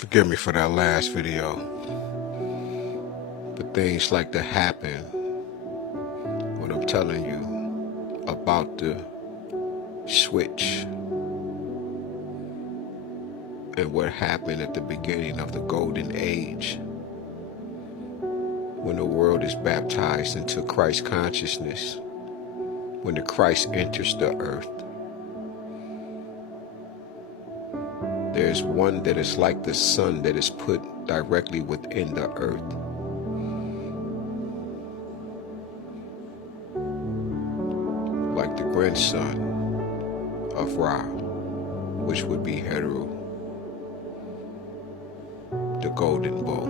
Forgive me for that last video, but things like that happen when I'm telling you about the switch and what happened at the beginning of the golden age when the world is baptized into Christ consciousness, when the Christ enters the earth. There's one that is like the sun that is put directly within the earth. Like the grandson of Ra, which would be Heru, the golden bull.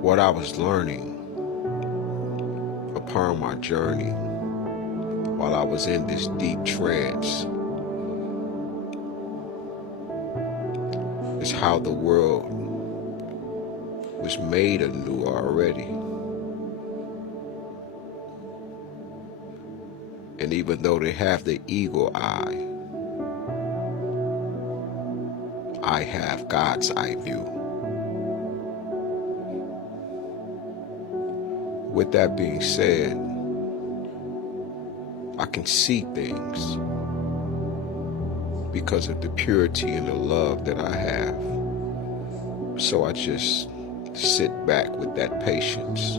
What I was learning upon my journey while I was in this deep trance is how the world was made anew already. And even though they have the eagle eye, I have God's eye view. With that being said, I can see things because of the purity and the love that I have. So I just sit back with that patience,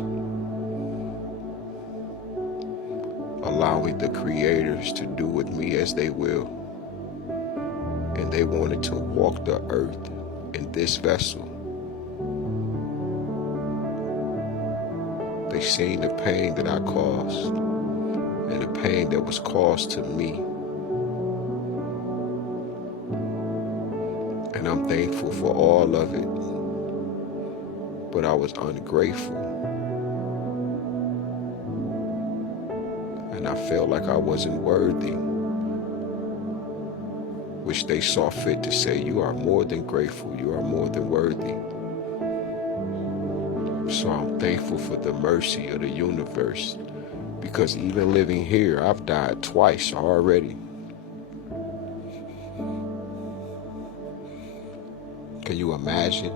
allowing the creators to do with me as they will. And they wanted to walk the earth in this vessel. They seen the pain that I caused and the pain that was caused to me. And I'm thankful for all of it, but I was ungrateful. And I felt like I wasn't worthy, which they saw fit to say, you are more than grateful, you are more than worthy. So I'm thankful for the mercy of the universe, because even living here, I've died twice already. Can you imagine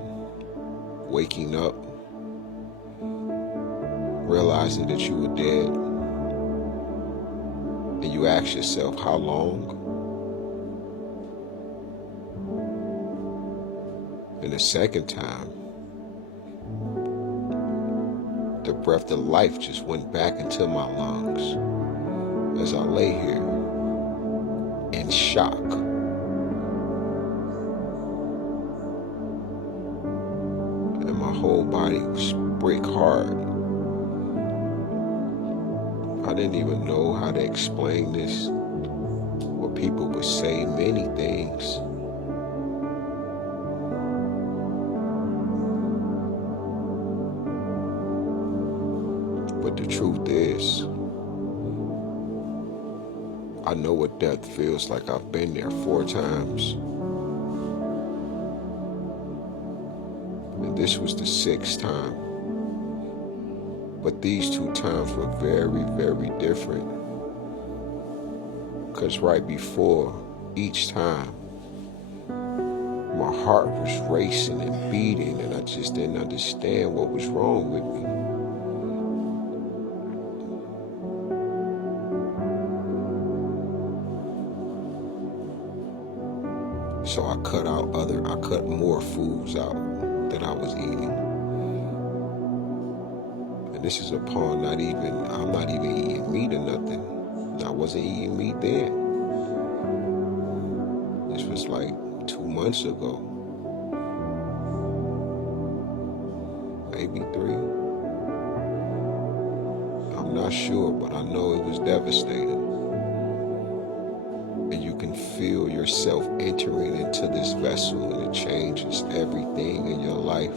waking up, realizing that you were dead, and you ask yourself, how long? And the second time, the breath of life just went back into my lungs as I lay here in shock. And my whole body was brick hard. I didn't even know how to explain this. Well, people would say many things. But the truth is, I know what death feels like. I've been there 4 times. And this was the 6th time. But these 2 times were very, very different. Because right before each time, my heart was racing and beating, and I just didn't understand what was wrong with me. So I cut more foods out that I was eating. And this is upon I'm not even eating meat or nothing. I wasn't eating meat then. This was like 2 months ago. Maybe 3. I'm not sure, but I know it was devastating. And you can feel yourself entering into this vessel, and it changes everything in your life.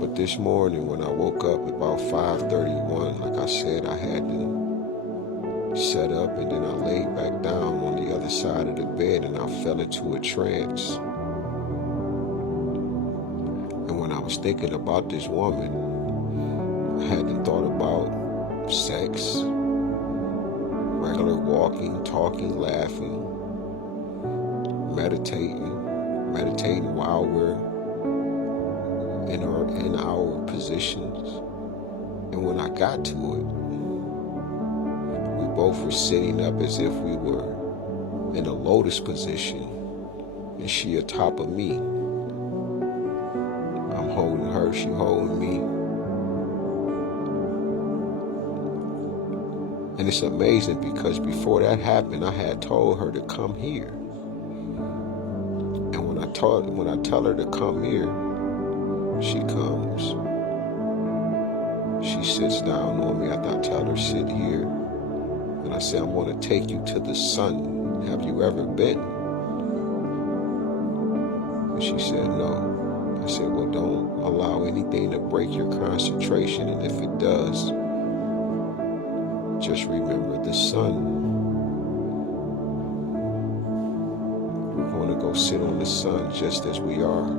But this morning when I woke up about 5:31, like I said, I had to set up, and then I laid back down on the other side of the bed, and I fell into a trance. And when I was thinking about this woman, I hadn't thought about sex, regular walking, talking, laughing, meditating while we're in our positions. And when I got to it, we both were sitting up as if we were in a lotus position, and she atop of me. I'm holding her, she holding me. And it's amazing because before that happened, I had told her to come here. And when I tell her to come here, she comes. She sits down on me after I tell her sit here. And I say, I'm going to take you to the sun. Have you ever been? And she said, no. I said, well, don't allow anything to break your concentration. And if it does, just remember the sun. We're going to go sit on the sun just as we are.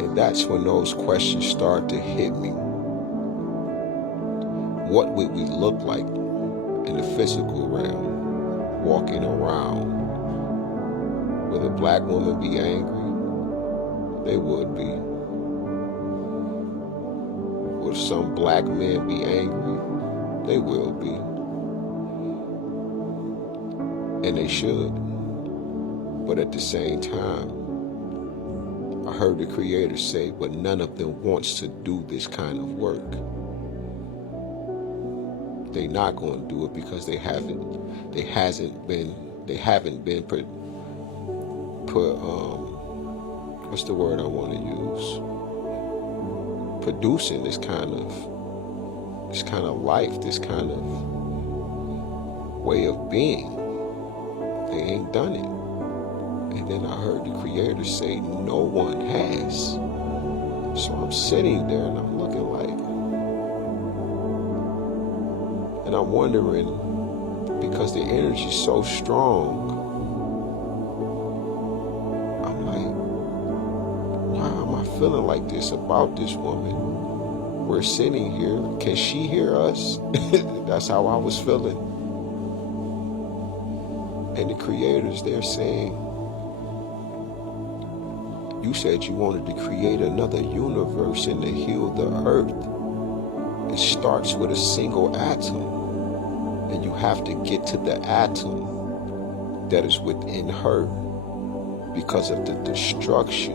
And that's when those questions start to hit me. What would we look like in the physical realm, walking around? Would a black woman be angry? They would be. Would some black men be angry? They will be. And they should. But at the same time, I heard the Creator say, but none of them wants to do this kind of work. They're not going to do it because they haven't been what's the word I want to use? Producing this kind of life, this kind of way of being. They ain't done it. And then I heard the Creator say, no one has. So I'm sitting there and I'm looking like, and I'm wondering, because the energy's so strong, I'm like, why am I feeling like this about this woman? We're sitting here. Can she hear us? That's how I was feeling. And the Creator's there saying, you said you wanted to create another universe and to heal the earth. It starts with a single atom. And you have to get to the atom that is within her because of the destruction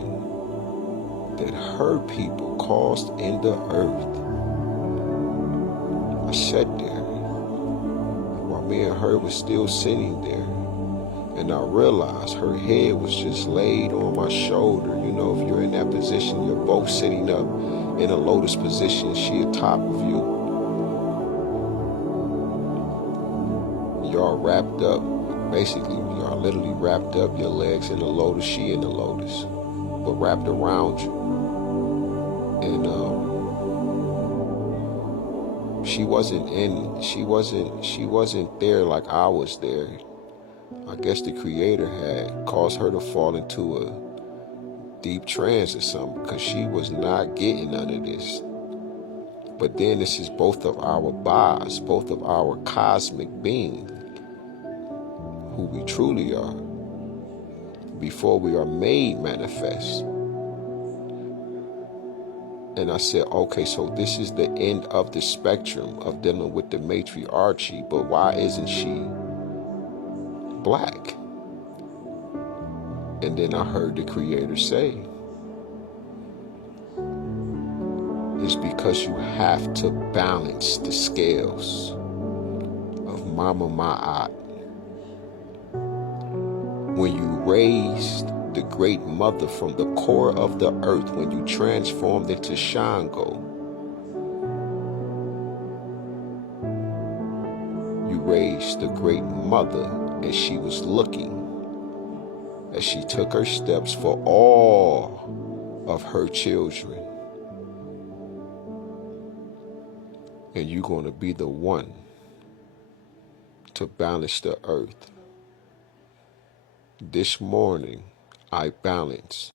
that her people caused in the earth. I sat there while me and her was still sitting there, and I realized her head was just laid on my shoulder. You know, if you're in that position, you're both sitting up in a lotus position, she atop of you. Y'all wrapped up, basically, y'all literally wrapped up, your legs in the lotus, she in the lotus, but wrapped around you. And she wasn't there like I was there. I guess the Creator had caused her to fall into a deep trance or something, because she was not getting none of this. But then this is both of our Ba's, both of our cosmic being, who we truly are, before we are made manifest. And I said, okay, so this is the end of the spectrum of dealing with the matriarchy, but why isn't she black? And then I heard the Creator say, it's because you have to balance the scales of Mama Ma'at. When you raised the great mother from the core of the earth, when you transformed into Shango, you raised the great mother, and she was looking as she took her steps for all of her children. And you're going to be the one to balance the earth. This morning, I balanced